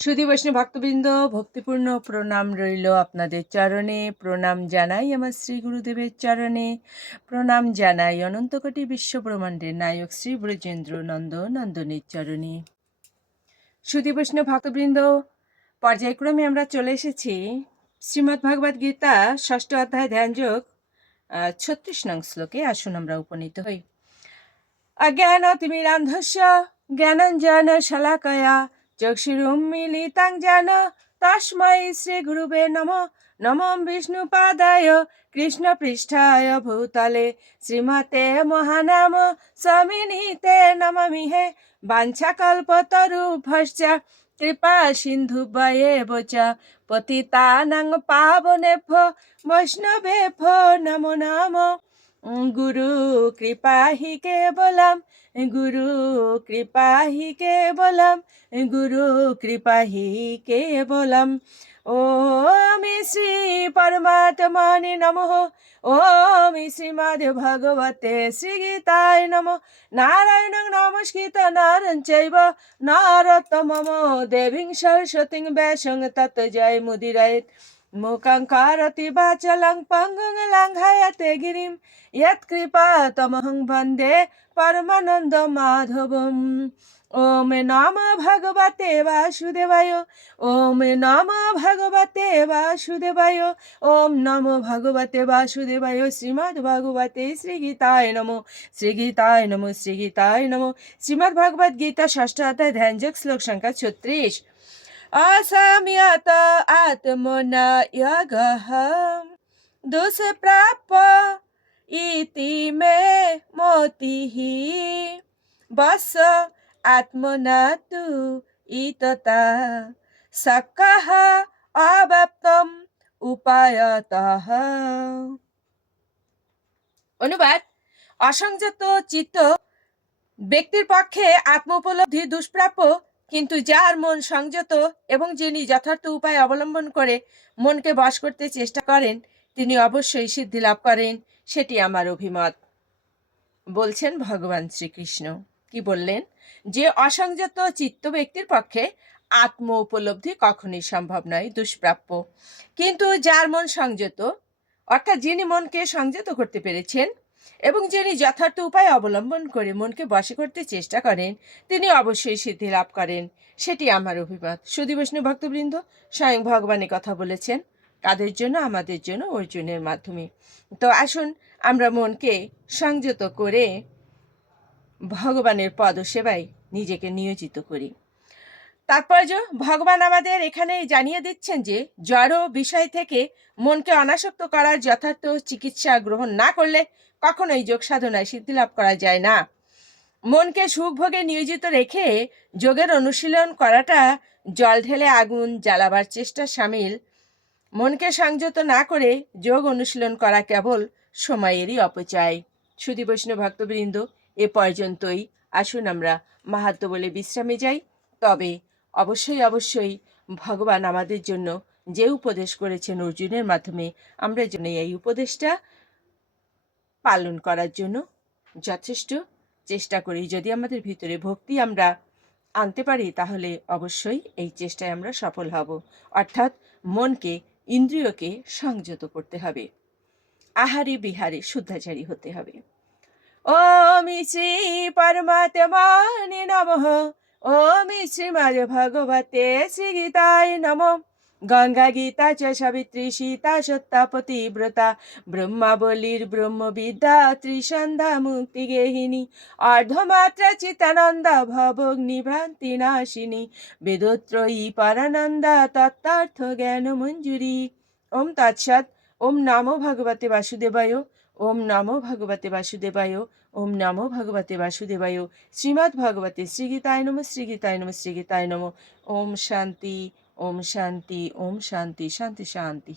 সুধী বৈষ্ণব ভক্তবৃন্দ, ভক্তিপূর্ণ প্রণাম রইল আপনাদের চরণে। প্রণাম জানাই আমার শ্রী গুরুদেবের চরণে। প্রণাম জানাই অনন্তকোটি বিশ্বব্রহ্মাণ্ডের নায়ক শ্রী ব্রজেন্দ্র নন্দনের চরণে। সুধী বৈষ্ণব ভক্তবৃন্দ, পর্যায়ক্রমে আমরা চলে এসেছি শ্রীমদ্ ভগবদ্ গীতা ৬ষ্ঠ অধ্যায় ধ্যানযোগ ৩৬ নং শ্লোকে। আসুন আমরা উপনীত হই। অজ্ঞানতিমিরান্ধস্য জ্ঞানাঞ্জন শলাকয়া চক্ষুরুন্মীলিतं येन তস্मै শ্রীগুরুবে নমঃ। নমো বিষ্ণুপাদায় কৃষ্ণপৃষ্ঠায় ভূতলে শ্রীমতে মহানাম স্বামিনীতে নমামি হে। বাঞ্ছাকল্পতরুভ্যশ্চ কৃপা সিন্ধুভ্যেব চ পতিতানাং পাবনেভ্যো বৈষ্ণবেভ্যো নমো নমঃ। गुरु कृपा ही केवलम, गुरु कृपा ही केवलम, गुरु कृपा ही केवलम। ओम श्री परमात्मने नमः। ओम श्रीमद् भगवते श्री गीताय नमः। नारायणं नमस्कृत नरं चैव नरोत्तमं देवीं सरस्वतीं व्यासं तत् जयमुदीरयेत्। मूकं करोति वाचालं पङ्गुं लङ्घयते गिरिं यत्कृपातमहं वन्दे परमानन्दमाधवम्। ओम नमो भगवते वासुदेवाय। ओम नमो भगवते वासुदेवाय। ओम नमो भगवते वासुदेवाय। श्रीमद्भगवते श्रीगीताय नमो। श्रीगीताय नमो। श्रीगीताय नमो। श्रीमद्भगवद्गीता ৬ষ্ঠ অধ্যায় ধ্যানযোগ শ্লোক সংখ্যা ৩৬। असंयत आत्मना यगः दुष्प्राप इति मे मोतिः। बस आत्मना तु इतता सक्कः अवाप्तम् उपायतः। অনুবাদ: অসংযত চিত্ত ব্যক্তির পক্ষে আত্ম উপলব্ধি দুষ্প্রাপ্য, কিন্তু যার মন সংযত এবং যিনি যথার্থ উপায় অবলম্বন করে মনকে বশ করতে চেষ্টা করেন তিনি অবশ্যই সিদ্ধি লাভ করেন, সেটি আমার অভিমত। বলছেন ভগবান শ্রীকৃষ্ণ। কি বললেন? যে অসংযত চিত্ত ব্যক্তির পক্ষে আত্ম উপলব্ধি কখনোই সম্ভব নয়, দুষ্প্রাপ্য। কিন্তু যার মন সংযত, অর্থাৎ যিনি মনকে সংযত করতে পেরেছেন এবং যিনি যথার্থ উপায় অবলম্বন করে মনকে বশে করতে চেষ্টা করেন তিনি অবশ্যই সিদ্ধি লাভ করেন, সেটি আমার অভিমত। সুধী বৈষ্ণব ভক্তবৃন্দ, স্বয়ং ভগবানের কথা বলেছেন। কাদের জন্য? আমাদের জন্য, অর্জুনের মাধ্যমে। তো আসুন আমরা মনকে সংযত করে ভগবানের পদসেবায় নিজেকে নিয়োজিত করি। তাৎপর্য: ভগবান আমাদের এখানে জানিয়ে দিচ্ছেন যে জড় বিষয় থেকে মনকে অনাসক্ত করার যথার্থ চিকিৎসা গ্রহণ না করলে কখনোই যোগ সাধনায় সিদ্ধি লাভ করা যায় না। মনকে সুখ ভোগে নিয়োজিত রেখে যোগের অনুশীলন করাটা জল ঢেলে আগুন জ্বালাবার চেষ্টা সামিল। মনকে সংযত না করে যোগ অনুশীলন করা কেবল সময়েরই অপচয়। সুধী বৈষ্ণব ভক্তবৃন্দ, এ পর্যন্তই। আসুন আমরা মাহাত্ম্য বলে বিশ্রামে যাই। তবে অবশ্যই অবশ্যই ভগবান আমাদের জন্য যে উপদেশ করেছেন অর্জুনের মাধ্যমে, আমরা যেন এই উপদেশটা পালন করার জন্য যথেষ্ট চেষ্টা করি। যদি আমাদের ভিতরে ভক্তি আমরা আনতে পারি তাহলে অবশ্যই এই চেষ্টায় আমরা সফল হব। অর্থাৎ মনকে, ইন্দ্রিয়কে সংযত করতে হবে, আহারে বিহারে শুদ্ধাচারী হতে হবে। ওম শ্রী পরমাত্মনে নমঃ। ওম শ্রীমদ্ ভগবতে শ্রীগীতায় নমঃ। গঙ্গা গীতা চ সাবিত্রী সীতা সত্যা পতিব্রতা ব্রহ্মাবলীর ব্রহ্মবিদ্যা ত্রিসন্ধ্যা মুক্তি গেহিনী অর্ধমাত্রা চিতানন্দা ভবগ্নিভ্রান্তি নাশিনী বেদত্রয়ী পরানন্দা তত্ত্বার্থ জ্ঞান মঞ্জুরি। ওম তৎসৎ। ওম নমো ভগবতে বাসুদেবায়। ওম নমো ভগবতে বাসুদেবায়। ওম নমো ভগবতে বাসুদেবায়। শ্রীমদ্ ভগবতে শ্রীগীতায় নমঃ। শ্রীগীতায় নমঃ। শ্রীগীতায় নমঃ। ওম শান্তি। ওম শান্তি। ওম শান্তি। শান্তি শান্তি।